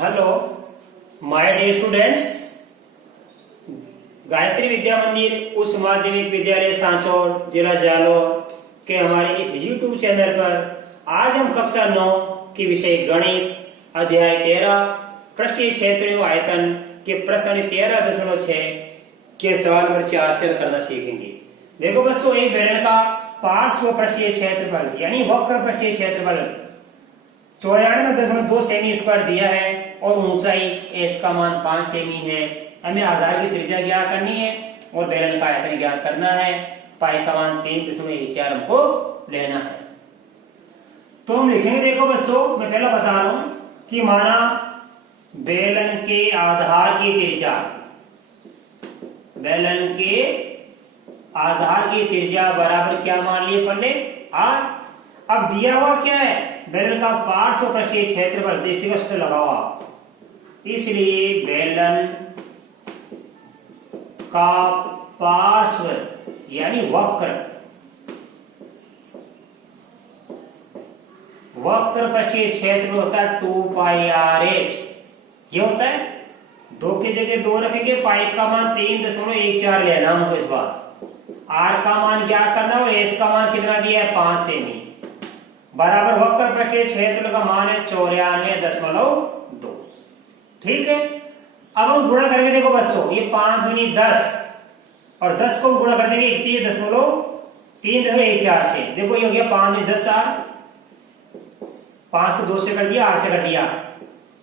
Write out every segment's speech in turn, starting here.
Hello my dear students, Gayatri Vidya Mandir Uchch माध्यमिक विद्यालय सांचौर जिला जालौर के हमारे इस YouTube चैनल पर आज हम कक्षा 9 की विषय गणित अध्याय 13 पृष्ठीय क्षेत्र एवं आयतन के प्रश्न 13.6 के सवाल नंबर 4 से करना सीखेंगे। देखो बच्चों, एक बेलन का पार्श्व पृष्ठीय क्षेत्रफल यानी वक्र पृष्ठीय क्षेत्रफल 94.2 सेमी स्क्वायर दिया है और ऊंचाई एस का मान 5 सेमी है। हमें आधार की त्रिज्या ज्ञात करनी है और बेलन का आयतन ज्ञात करना है। पाई का मान 3.14 हमको लेना है। तो हम लिखेंगे, देखो बच्चों, मैं पहला बता रहा हूं कि माना बेलन के आधार की त्रिज्या, बेलन के आधार की त्रिज्या बराबर क्या मान लिए पहले आर। अब दिया हुआ क्या है, बेलन का पार्श्व पृष्ठीय क्षेत्रफल, इसी का सूत्र लगा हुआ, इसलिए बेलन का पार्श्व यानी वक्र पृष्ठीय क्षेत्र होता है 2 पाई आर एच। ये होता है, 2 की जगह 2 रखेंगे, पाई का मान 3.14 लेना हमको इस बार। आर का मान ज्ञात करना और एस का मान कितना दिया है 5 सेमी बराबर वक्र पृष्ठीय क्षेत्र का मान है 94.2। ठीक है, अब हम गुणा करेंगे। देखो बच्चों, ये 5 दूनी 10 और 10 को गुणा कर देंगे 31.314 से। देखो ये हो गया 5 दूनी 10 आर, 5 को 2 से कर दिया, 8 से कर दिया,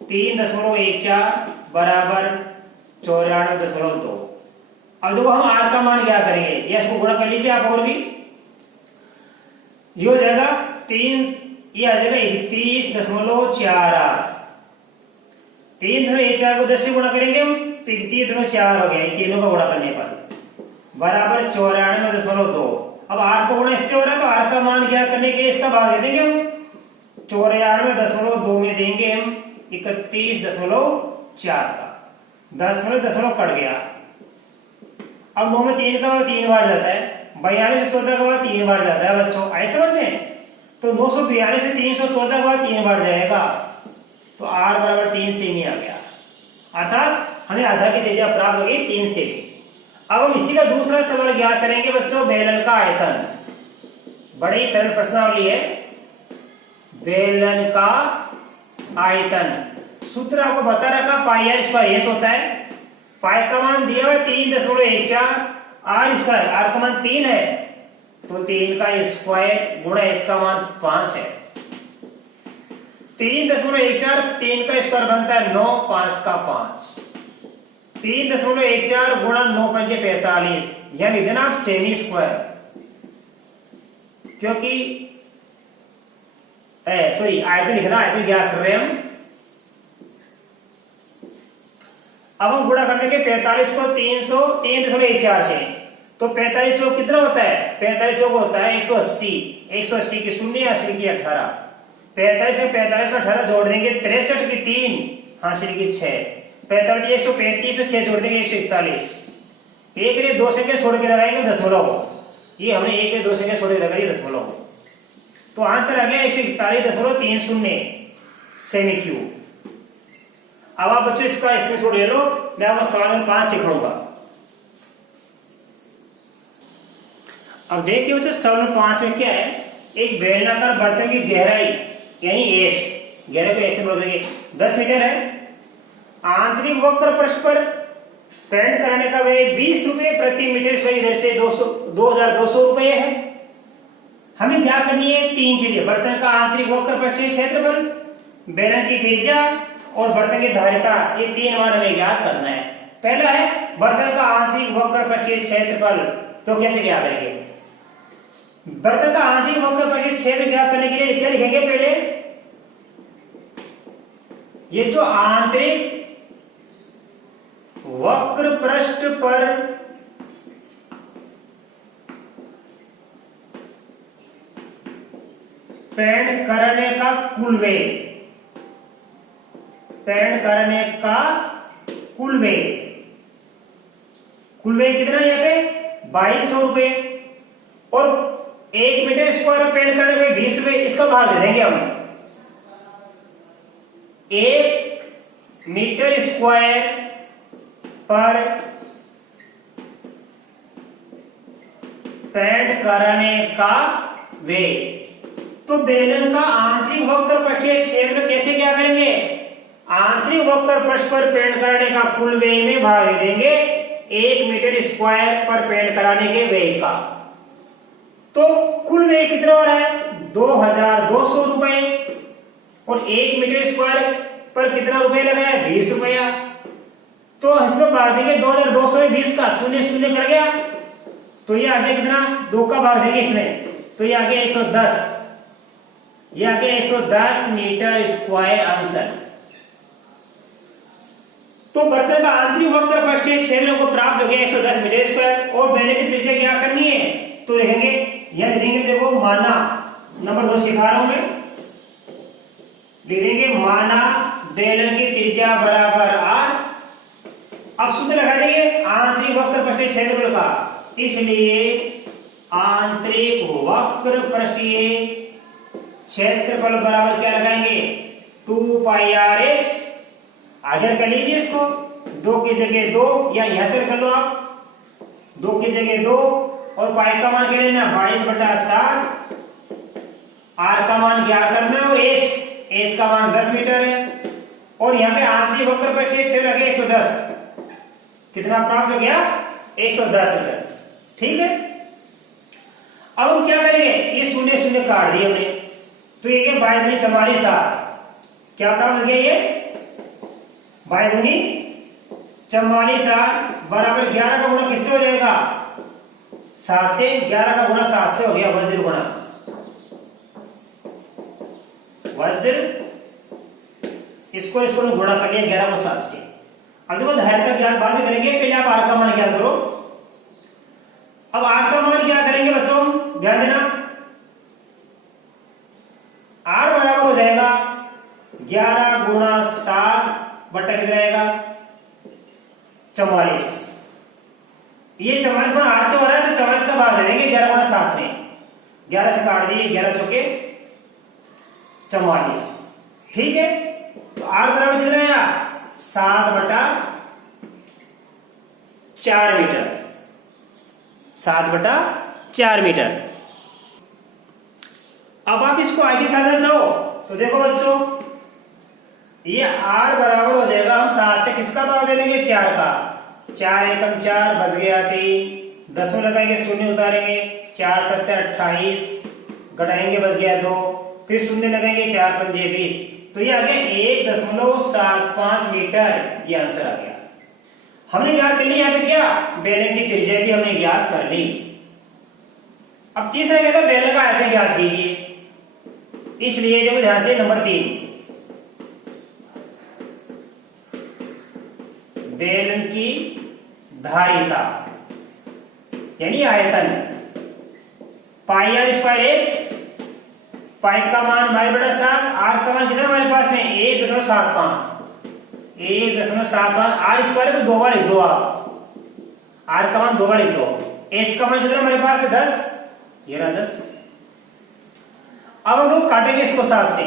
3.14 बराबर 94.2। अब देखो हम आर का मान क्या करेंगे, या इसको गुणा कर लीजिए आप और भी। ये हो जाएगा 3, ये आ जाएगा 31.4 आर। 3.14 को 10 से गुणा करेंगे हम तो 31.4 हो गया, ये तीनों का गुणा करने पर बराबर 94.2। अब आर को गुणा इससे हो रहा है तो आर का मान क्या करने के लिए इसका भाग दे देंगे हम। 94.2 में देंगे हम 31.4 का, 10 कट गया। अब 9 में 3 का भाग 3 बार जाता है, 42 से 14 का भाग 3 बार जाता है बच्चों, ऐसे समझ में। तो 942 से 314 का भाग 3 बार जाएगा, तो आर बराबर 3 सेमी आ गया, अर्थात हमें आधार की त्रिज्या प्राप्त हो गई 3 सेमी। अब हम इसी का दूसरा सवाल ज्ञात करेंगे बच्चों, बेलन का आयतन। बड़ी ही सरल प्रश्नावली है, बेलन का आयतन। सूत्र आपको बता रखा, पाई आर स्क्वायर एस होता है। पाई का मान दिया हुआ 3.14, आर स्क्वायर, आर का मान 3 है तो 3 का स्क्वायर गुणा इसका मान 5 है। 3.14, 3 का स्क्वायर बनता है 9, 5 का 5, 3.14 गुणा 9 पंजे 45, यानी देना आप सेमी स्क्वायर, क्योंकि सॉरी आयतन लिखना, आयतन ज्ञात कर रहे हैं हम। अब हम गुणा कर देंगे 45 को 3.14 से, तो 45 चौक कितना होता है, 45 चौक होता है 180, 180 की 0, 80 की 18, 45 से 45 में 18 जोड़ देंगे 63 की 3, 80 की 6, 45 135 में 6 जोड़ देंगे 141। एक ने 2 सेकंड छोड़ के लगाएंगे दशमलव, ये हमने एक ने 2 सेकंड छोड़ के लगाई दशमलव, तो आंसर आ गया 141.30 सेमी क्यूब। अब आप बच्चों इसका स्क्रीनशॉट ले लो, मैं आपको सवाल नंबर 5 सिखाऊंगा। अब देखिए बच्चों, सवाल नंबर 5 में क्या है, एक बेलनाकार बर्तन की गहराई यानी एस, गहराई को ऐसे बोल देंगे 10 मीटर है। आंतरिक वक्र पृष्ठ पर पेंट करने का व्यय 20 रुपए प्रति मीटर स्क्वायर, इधर से 2200 रुपए है। हमें क्या करनी है, 3 चीजें, बर्तन का आंतरिक वक्र पृष्ठीय क्षेत्रफल, बेलन की त्रिज्या और बर्तन की धारिता, ये 3 मान हमें ज्ञात करना है। पहला है बर्तन का आंतरिक वक्र पृष्ठीय क्षेत्रफल, तो कैसे ज्ञात करेंगे, बर्तन का आंतरिक वक्र पृष्ठीय क्षेत्र ज्ञात करने के लिए क्या लिखेंगे, पहले ये जो आंतरिक वक्र पृष्ठ पर पेंट करने का कुल व्यय, पेंट करने का कुल व्यय, कुल व्यय कितना है यहाँ पे 2200 रुपए, और 1 मीटर स्क्वायर पेंट करने के 20 रुपए, इसका भाग दे देंगे हम। 1 मीटर स्क्वायर पर पेंट करने का वेग। तो बेलन का आंतरिक वक्र पृष्ठीय क्षेत्र कैसे क्या करेंगे, आंतरिक वक्र पृष्ठ पर पेंट करने का कुल वेग में भाग देंगे 1 मीटर स्क्वायर पर पेंट कराने के वेग का। तो कुल वेग कितना हो रहा है 2200 रुपए, और 1 मीटर स्क्वायर पर कितना रुपए लगा है 20 रुपया। तो इसमें भाग देंगे 2200 में 20 का शून्य शून्य कट गया, तो ये आगे कितना 2 का भाग देंगे इसमें, तो ये आगे 110, ये आगे 110 मीटर स्क्वायर आंसर। तो बर्तन का आंतरिक वक्र पृष्ठीय क्षेत्र को प्राप्त हो गया 110 मीटर स्क्वायर। और बेलन की त्रिज्या क्या करनी है, तो लिखेंगे यह लिखेंगे, देखो माना नंबर 2 सिखा रहा हूं मैं, लिख देंगे माना बेलन की त्रिज्या बराबर r। अब सूत्र लगा देंगे आंतरिक वक्र पृष्ठीय क्षेत्रफल का, इसलिए आंतरिक वक्र पृष्ठीय क्षेत्रफल बराबर क्या लगाएंगे 2 पाई r h। आगे कर लीजिए इसको, 2 की जगह 2 या यहां से कर लो आप, 2 की जगह 2 और पाई का मान क्या लेना 22/7, r का मान ज्ञात करना है और h का मान 10 मीटर है। और यहाँ पे आंतरिक वक्र पृष्ठीय क्षेत्र लगे 110, कितना प्राप्त हो गया 110 मीटर। ठीक है, अब हम क्या करेंगे, ये शून्य शून्य काट दिए हमने, तो ये 22 44 क्या प्राप्त हो गया, ये 22 44 बराबर 11 का गुणा किससे हो जाएगा 7 से, 11 का गुणा 7 से हो गया वज्र गुणा वज्र, इसको गुणा कर लिया 11 को 7 से। अब देखो धारिता ज्ञान बाद में करेंगे, पहले आप r का मान ज्ञात करो। अब r का मान क्या करेंगे बच्चों, ध्यान देना, r बराबर हो जाएगा 11 गुणा 7 बट्टा कितना आएगा 44। ये 44 गुणा 8 से हो रहा है, तो 44 का भाग दे देंगे 11 गुणा 7 में, 11 से काट दिए, 11 चौके 44। ठीक है, तो r बराबर कितना आया 7/4 मीटर, 7/4 मीटर। अब आप इसको आगे करना चाहो तो देखो बच्चों, ये r बराबर हो जाएगा, हम 7 पे किसका भाग दे देंगे 4 का, 4 एकम 4 बच गया 3, 10 में लगाएंगे शून्य उतारेंगे, 4 7 28 घटाएंगे बच गया 2, फिर शून्य लगाएंगे 4 पंजे 20, तो ये आ गया 1.75 मीटर, ये आंसर आ गया। हमने ज्ञात कर ली यहाँ पे क्या, बेलन की त्रिज्या भी हमने ज्ञात कर ली। अब तीसरा क्या था, बेलन का आयतन ज्ञात कीजिए, इसलिए देखो ध्यान से नंबर 3, बेलन की धारिता यानी आयतन पाई r स्क्वायर h, पाई का मान y/7, r का मान कितना हमारे पास में 1.75, 1.75 r स्क्वायर तो 2 बार लिख दो आप, r का मान 2 बार लिख दो, h का मान कितना हमारे पास है 10, ये रहा 10। अब हम तो काटेंगे इसको 7 से,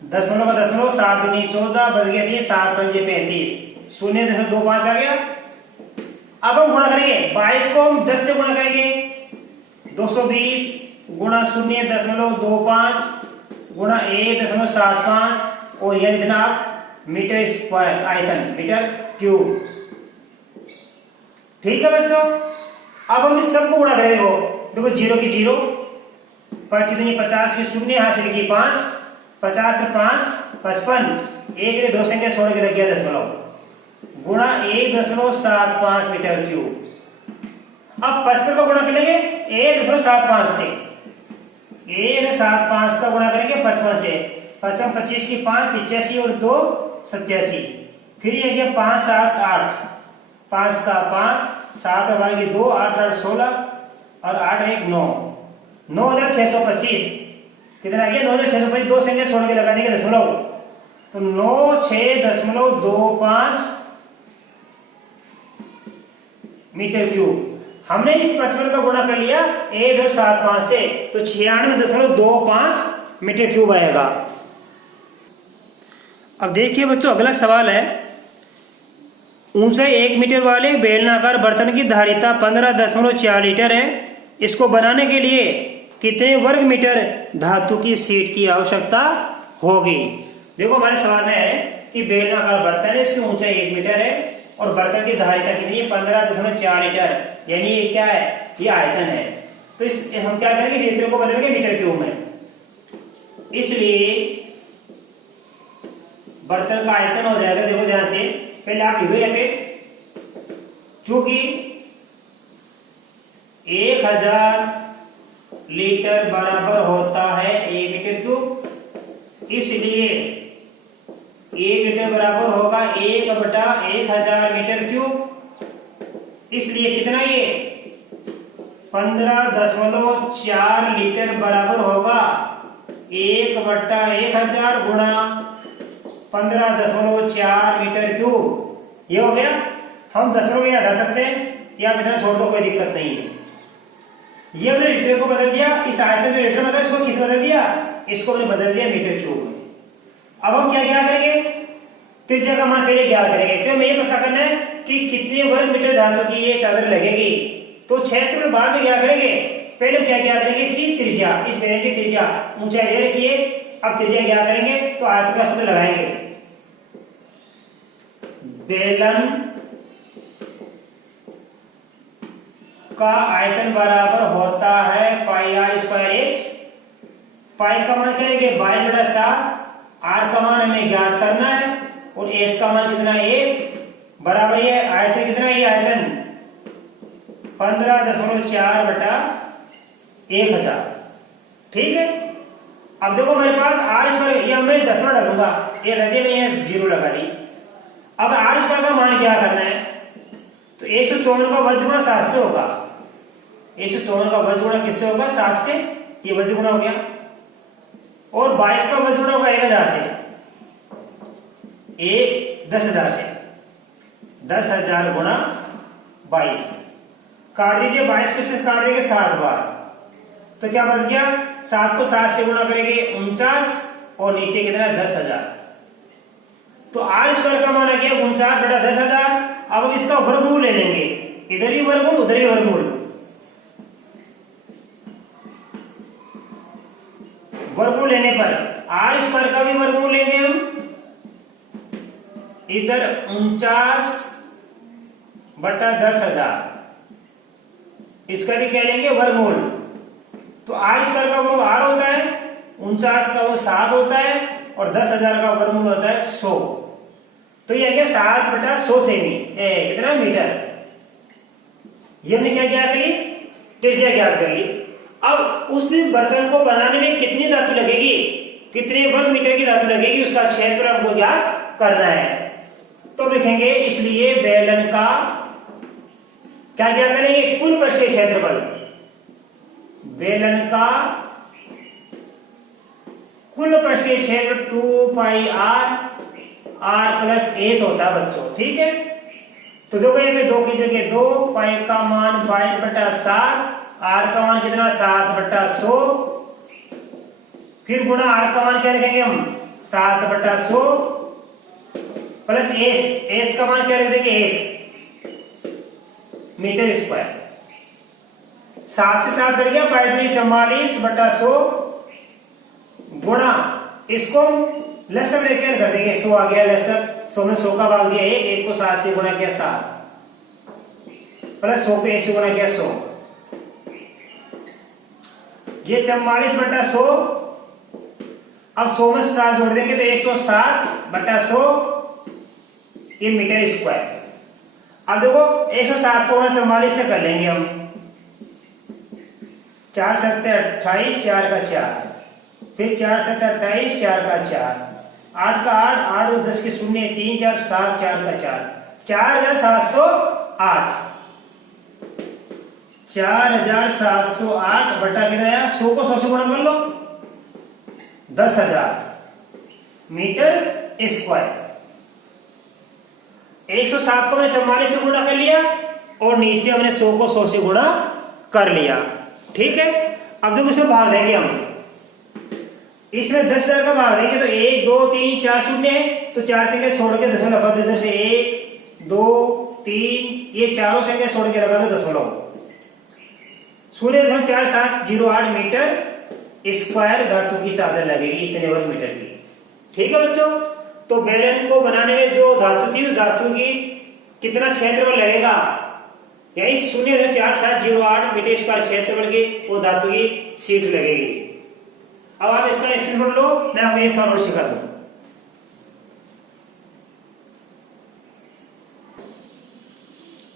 10 का 10 7 दूनी 14 बच गया, ये 7 पंजे 35, 0.25 आ गया। अब हम गुणा करेंगे 22 को हम 10 से गुणा करेंगे, 220 गुणा 0.25 गुणा 1.75 और यह लिखना आप मीटर स्क्वायर, आयतन मीटर क्यूब। ठीक है बच्चों, अब हम इस सबको गुणा करेंगे, देखो 0 की 0, 5 दूनी 50 की 0 यहां से लिखी 5, 50 से 5 55, एक ने 2 संख्या छोड़ के रख गया दशमलव, गुणा 1.75 मीटर क्यूब। अब 55 का गुणा करेंगे 1.75 से, 1.75 का गुणा करेंगे 55 से, 55 25 की 5 85 और 2 87, फिर ये गया 5 7 8, 5 का 5 7 और 2 8 8 16 और 8 1 9, 9625 कितना आ गया 9625, 2 संख्या छोड़ के लगा देंगे दशमलव, तो 96.25 मीटर क्यूब। हमने इस 55 का गुणा कर लिया 1.75 से, तो 96.25 मीटर क्यूब आएगा। अब देखिए बच्चों, अगला सवाल है, ऊंचाई 1 मीटर वाले बेलनाकार बर्तन की धारिता 15.4 लीटर है। इसको बनाने के लिए कितने वर्ग मीटर धातु की शीट की आवश्यकता होगी। देखो हमारे सवाल में है कि बेलनाकार बर्तन है, इसकी ऊंचाई 1 मीटर है और बर्तन की धारिता कितनी है, 15.4 लीटर, यानी ये क्या है, ये आयतन है। तो इस हम क्या करेंगे, लीटर को बदलेंगे मीटर क्यूब में। इसलिए बर्तन का आयतन हो जाएगा, देखो ध्यान से, पहले आप लिखो यहाँ पे, चूंकि 1000 लीटर बराबर होता है 1 मीटर क्यूब, इसलिए 1 लीटर बराबर होगा 1/1000 मीटर क्यूब। इसलिए कितना, ये 15.4 लीटर बराबर होगा 1/1000 गुणा 15.4 मीटर क्यूब। ये हो गया। हम दशमलव को हटा सकते हैं या आप इतना छोड़ दो, कोई दिक्कत नहीं है। ये हमने लीटर को बदल दिया, इस आयतन जो लीटर बदला इसको किस बदल दिया, इसको हमने बदल दिया मीटर क्यूब में। अब हम क्या करेंगे, त्रिज्या का मान पहले ज्ञात करेंगे, क्योंकि हमें ये पता करना है कि कितने वर्ग मीटर धातु की ये चादर लगेगी। तो क्षेत्र में बाद में क्या करेंगे, पहले हम क्या करेंगे, इसकी त्रिज्या, इस बेलन की त्रिज्या, ऊंचाई दे रखी है, अब त्रिज्या क्या करेंगे, तो आयत का सूत्र लगाएंगे। बेलन का आयतन बराबर होता है पाई आर स्क्वायर एच। पाई का मान करेंगे 22/7, आर का मान हमें ज्ञात करना है और एच का मान कितना, 1 बराबर ये आयतन कितना है, ये आयतन 15.4/1000। ठीक है। अब देखो मेरे पास आर स्क्वायर, ये मैं 10 डालूंगा, ये रद्दी में ये 0 लगा दी। अब आर स्क्वायर का मान क्या करना है, तो 154 का वर्ग गुणा 7 से होगा। 154 का वर्ग गुणा किससे होगा, 7 से, ये वर्ग गुणा हो गया। और 22 का वर्ग गुणा होगा 1000 से, 10,000 से, 10,000 गुणा 22 काट दीजिए, 22 को से काट देंगे 7 बार, तो क्या बच गया, 7 को 7 से गुणा करेंगे 49 और नीचे कितना, 10,000। तो आर स्क्वायर का मान आ गया 49/10,000। अब हम इसका वर्गमूल ले लेंगे, इधर भी वर्गमूल उधर भी वर्गमूल। वर्गमूल लेने पर आर स्क्वायर का भी वर्गमूल लेंगे हम, इधर 49/10,000, इसका भी क्या लेंगे, वर्गमूल। तो आर स्क्वायर का वर्गमूल आर होता है, 49 का वो 7 होता है और 10,000 का वर्गमूल होता है 100। तो ये आ गया 7/100 सेमी, कितना मीटर। ये हमने क्या ज्ञात कर ली, त्रिज्या ज्ञात कर ली। अब उस बर्तन को बनाने में कितनी धातु लगेगी, कितने वर्ग मीटर की धातु लगेगी, उसका क्षेत्रफल हमको ज्ञात करना है। तो लिखेंगे, इसलिए बेलन का क्या करेंगे, कुल पृष्ठीय क्षेत्रफल, बेलन का कुल पृष्ठीय क्षेत्र 2 पाई आर प्लस एच होता है बच्चों। ठीक है। तो देखो यहाँ पे 2 की जगह 2, पाई का मान 22/7, आर का मान कितना, 7/100, फिर गुणा आर का मान क्या लिखेंगे हम, 7/100 प्लस एच का मान क्या लिख देंगे, 1 मीटर स्क्वायर। 7 से 7 कट गया, 44/100 गुणा, इसको लसम लेकर कर देंगे, 100 आ गया लसम, 100 में 100 का भाग दिया 1 को 7 से गुणा किया 7 प्लस 100 पे 1 से गुणा किया 100, ये 44/100। अब 100 में 7 जोड़ देंगे तो 107/100, ये मीटर स्क्वायर। अब देखो 107 को 44 से कर लेंगे हम, 4 7 28, 4 का 4, फिर 4 7 28, 4 का 4, 8 का 8, 8 और 10 के 0, 3 4 7, 4 का 4, 4708, 4708 बटा कितना आया, 100 को 100 से गुणा कर लो, 10,000 मीटर स्क्वायर। 107 को हमने 44 से गुणा कर लिया और नीचे हमने 100 को 100 से गुणा कर लिया। ठीक है। अब देखो इसमें भाग देंगे हम, इसमें 10,000 का भाग देंगे तो 1 2 3 4 शून्य है, तो 4 संख्या छोड़ के दशमलव लगा दो। इधर से 1 2 3 ये चारों संख्या छोड़ के लगा दो दशमलव। 0.4708 मीटर स्क्वायर धातु की चादर लगेगी, इतने वर्ग मीटर की। ठीक है बच्चों, तो बेलन को बनाने में जो धातु थी उस धातु की कितना क्षेत्रफल लगेगा, यानी 0.4708 मीटर स्क्वायर क्षेत्रफल की वो धातु की शीट लगेगी। अब आप इसका एक्सपेरिमेंट लो, मैं आपको ये सॉल्व सिखाता हूं।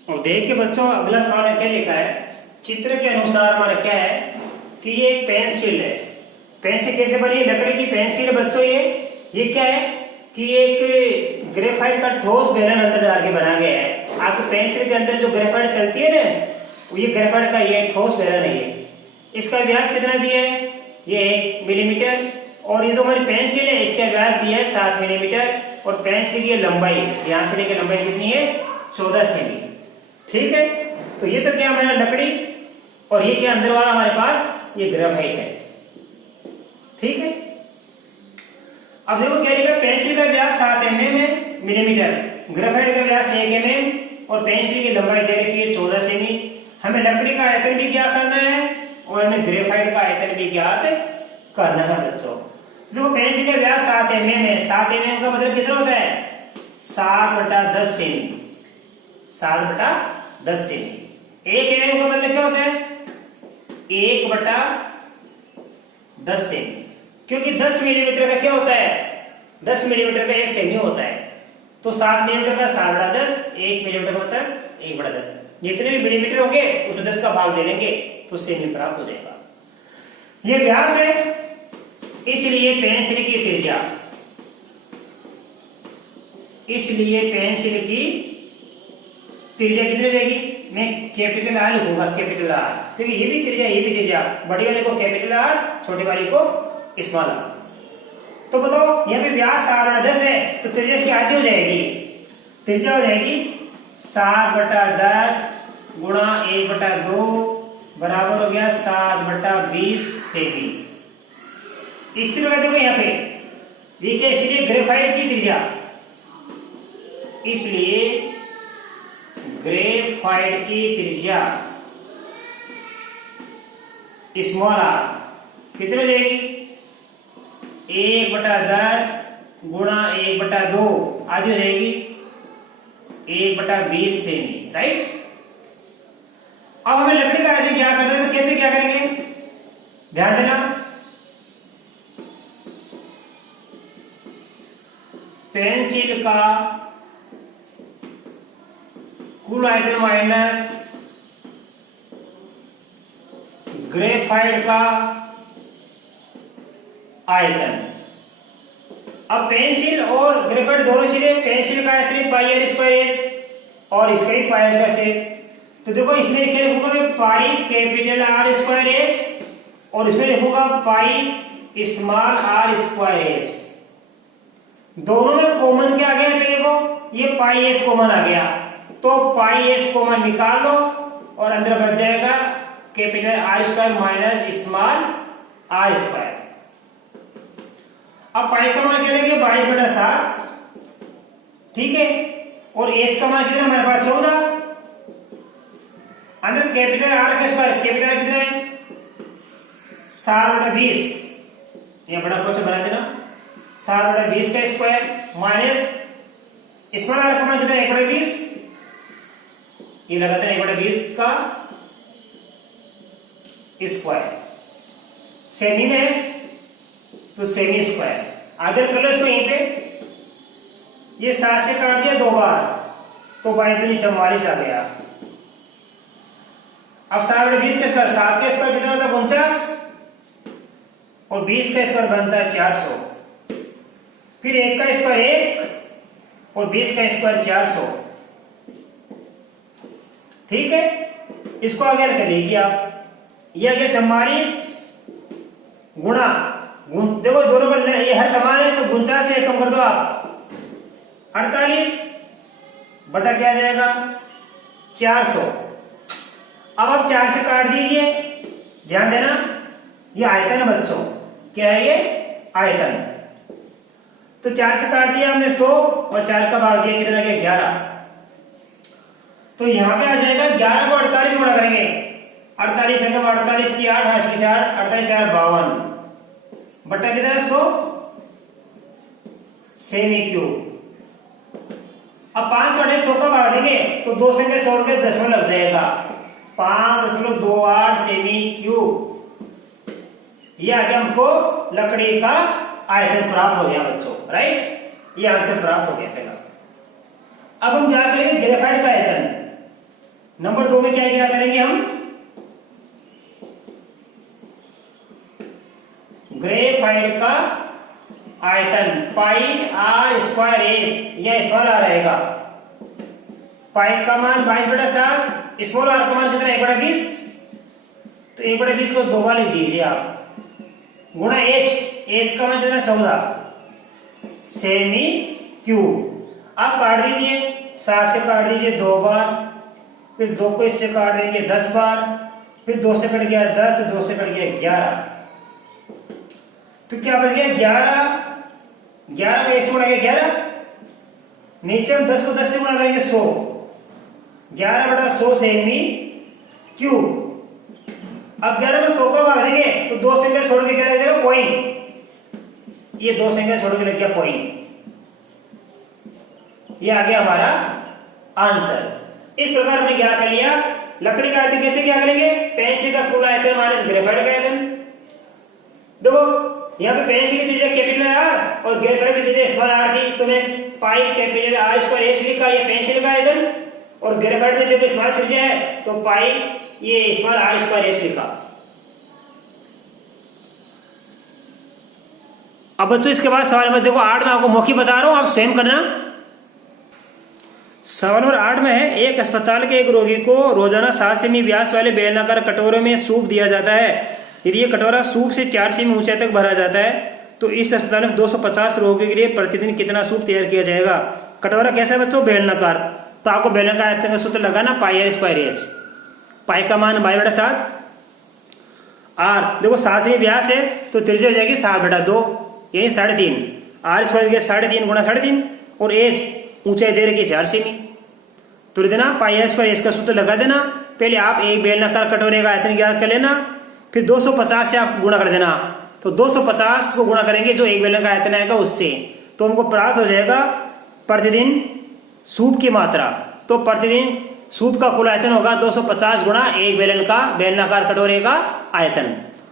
और देखिए बच्चों, अगला सवाल क्या लिखा है, चित्र के अनुसार हमारा क्या है कि ये एक पेंसिल है। पेंसिल कैसे बनी है, लकड़ी की पेंसिल है बच्चों। ये क्या है कि एक ग्रेफाइट का ठोस बेलन अंदर डाल के बना गया है। आपकी पेंसिल के अंदर जो ग्रेफाइट चलती है ना, ये ग्रेफाइट का ये ठोस बेलन है। इसका व्यास कितना दिया है, ये 1 मिलीमीटर। और ये जो हमारी पेंसिल है इसका व्यास दिया है 7 मिलीमीटर। और पेंसिल की लंबाई यहां से लेकर लंबाई कितनी है, 14 सेमी। ठीक है, तो ये तो क्या हमारा लकड़ी, और ये क्या अंदर वाला हमारे पास ये ग्रेफाइट है। ठीक है, अब देखो क्या लिखा, पेंसिल का व्यास 7 मिलीमीटर, ग्रेफाइट का व्यास 1 mm और पेंसिल की लंबाई दे रखी है 14 सेमी। हमें लकड़ी का आयतन भी ज्ञात करना है और हमें ग्रेफाइट का आयतन भी ज्ञात करना है बच्चों। देखो पेंसिल का व्यास 7 mm है, 7 mm का मतलब कितना होता है, 7/10 सेमी। 7/10 सेमी। 1 mm का मतलब क्या होता है, 1/10 सेमी। क्योंकि 10 मिलीमीटर का क्या होता है, 10 मिलीमीटर का 1 सेमी होता है। तो 7 मिलीमीटर का 7/10, 1 मिलीमीटर होता है 1/10। जितने भी मिलीमीटर होंगे उसमें 10 का भाग दे देंगे तो सेमी प्राप्त हो जाएगा। ये व्यास है, इसलिए पेंसिल की त्रिज्या, कितनी हो जाएगी, मैं कैपिटल आर लिखूंगा, कैपिटल आर, क्योंकि ये भी त्रिज्या, बड़ी वाले को कैपिटल आर, छोटे वाले को स्मॉल आर। तो बताओ यहाँ पे व्यास 7/10 है, तो त्रिज्या की आधी हो जाएगी, त्रिज्या हो जाएगी 7/10 गुणा 1/2 बराबर हो गया 7/20 सेमी। इससे लगा देखो यहाँ पे ये क्या, इसलिए ग्रेफाइट की त्रिज्या, इसलिए ग्रेफाइट की त्रिज्या स्मॉल आर कितनी हो जाएगी, 1/10 गुणा 1/2 आधी हो जाएगी 1/20 सेमी। राइट, अब हमें लकड़ी का आयतन क्या करना है, तो कैसे क्या करेंगे, ध्यान देना। पेंसिल का कुल आयतन माइनस ग्रेफाइट का आयतन। अब पेंसिल और ग्रेफाइट दोनों चीजें, पेंसिल का आयतन पाई आर स्क्वायर एच और इसका ही पाई आर स्क्वायर। तो देखो इसमें क्या लिखूंगा मैं, pi capital R square h और इसमें लिखूंगा pi small r square h. दोनों में कॉमन क्या आ गया, देखो ये पाई एच कॉमन आ गया, तो पाई एच कॉमन निकाल लो और अंदर बच जाएगा capital R square minus small r square. अब पाई का मान क्या लेंगे, 22/7। ठीक है, और एच का मान कितना हमारे पास 14। अंदर कैपिटल आर का स्क्वायर, कैपिटल आर कितना है 7/20, ये बड़ा क्वेश्चन बना देना, 7/20 का स्क्वायर माइनस स्मॉल आर का मान कितना है 1/20, ये लगाते हैं 1/20 का स्क्वायर। सेमी में है तो सेमी स्क्वायर, आगे कर लो इसको यहीं पे, ये 7 से काट दिया 2 बार तो 22 आ गया। अब 7/20 का स्क्वायर, 7 का स्क्वायर कितना होता है 49 और 20 का स्क्वायर बनता है 400, फिर 1 का स्क्वायर 1 और 20 का स्क्वायर 400। ठीक है, इसको आगे कर लीजिए आप, ये आ गया 44 गुणा, देखो दोनों का ये हर समान है तो 49 से कम कर दो आप, 48 बटा क्या आ जाएगा 400। अब आप 4 से काट दीजिए, ध्यान देना ये आयतन है बच्चों, क्या है ये आयतन। तो 4 से काट दिया हमने 100 और 4 का भाग दिया कितना गया 11। तो यहां पे आ जाएगा 11 को 48 गुणा करेंगे, 48 अंक 48 की 8 8 की 4 48 4 52 बटा कितना 100 सेमी क्यूब। अब 5/100 का भाग देंगे तो 2 संख्या छोड़ के दशमलव लग जाएगा, 5.28 सेमी क्यूब। ये आगे हमको लकड़ी का आयतन प्राप्त हो गया बच्चों, राइट। ये आंसर प्राप्त हो गया पहला। अब हम क्या करेंगे ग्रेफाइट का आयतन। नंबर 2 में क्या करेंगे हम, ग्रेफाइट का आयतन पाई आर स्क्वायर ए, या स्मॉल आर रहेगा। पाई का मान 22/7, स्मॉल आर का मान कितना 1/20, तो 1/20 को 2 बार लिख दीजिए आप, गुणा एच का मान कितना 14 सेमी क्यूब। आप काट दीजिए, 7 से काट दीजिए 2 बार, फिर 2 को इससे काट देंगे 10 बार, फिर 2 से कट गया 10, 2 से कट गया 11, तो क्या बच गया 11 में 1 से गुणा किया 11, नीचे हम 10 को 10 से गुणा करेंगे 100, 11/100 सेमी क्यूब। अब 11 में 100 का भाग देंगे तो 2 संख्या छोड़ के क्या रह जाएगा पॉइंट, ये 2 संख्या छोड़ के लग गया पॉइंट। ये आ गया हमारा आंसर। इस प्रकार हमने क्या कर लिया, लकड़ी का आयतन कैसे क्या करेंगे, पेंसिल का कुल आयतन माइनस ग्रेफाइट का आयतन। देखो यहाँ पे पेंसिल की त्रिज्या कैपिटल आर और ग्रेफाइट की त्रिज्या स्मॉल आर थी, तो मैंने पाई कैपिटल आर स्क्वायर एच लिखा, ये पेंसिल का आयतन, और ग्रेफाइट में देखो स्मॉल त्रिज्या है तो पाई ये स्मॉल आर स्क्वायर एच लिखा। अब बच्चों इसके बाद सवाल में देखो 8 में आपको मौखिक बता रहा हूं, आप स्वयं करना। सवाल नंबर 8 में है, एक अस्पताल के एक रोगी को रोजाना 7 सेमी व्यास वाले बेलनाकार कटोरे में सूप दिया जाता है। यदि ये कटोरा सूप से 4 सेमी ऊंचाई तक भरा जाता है तो इस अस्पताल में 250 रोगियों के लिए प्रतिदिन कितना सूप तैयार किया जाएगा। कटोरा कैसा है बच्चों, बेलनाकार, तो आपको बेलनाकार आयतन का सूत्र लगाना पाई आर स्क्वायर एच। पाई का मान 22/7, आर देखो 7 सेमी व्यास है तो त्रिज्या हो जाएगी 7/2, यही 3.5, आर स्क्वायर के 3.5 गुणा 3.5, और एच ऊंचाई दे रखी 4 सेमी, तो देना पाई आर स्क्वायर एच का सूत्र लगा देना। पहले आप एक बेलनाकार कटोरे का आयतन ज्ञात कर लेना, फिर 250 से आप गुणा कर देना, तो 250 को गुणा करेंगे जो एक बेलन का आयतन आएगा उससे, तो हमको प्राप्त हो जाएगा प्रतिदिन सूप की मात्रा। तो प्रतिदिन सूप का कुल आयतन होगा 250 गुणा एक बेलन का बेलनाकार कटोरे का आयतन।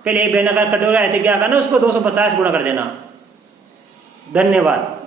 पहले एक बेलनाकार कटोरे आयतन क्या करना, उसको 250 गुणा कर देना। धन्यवाद।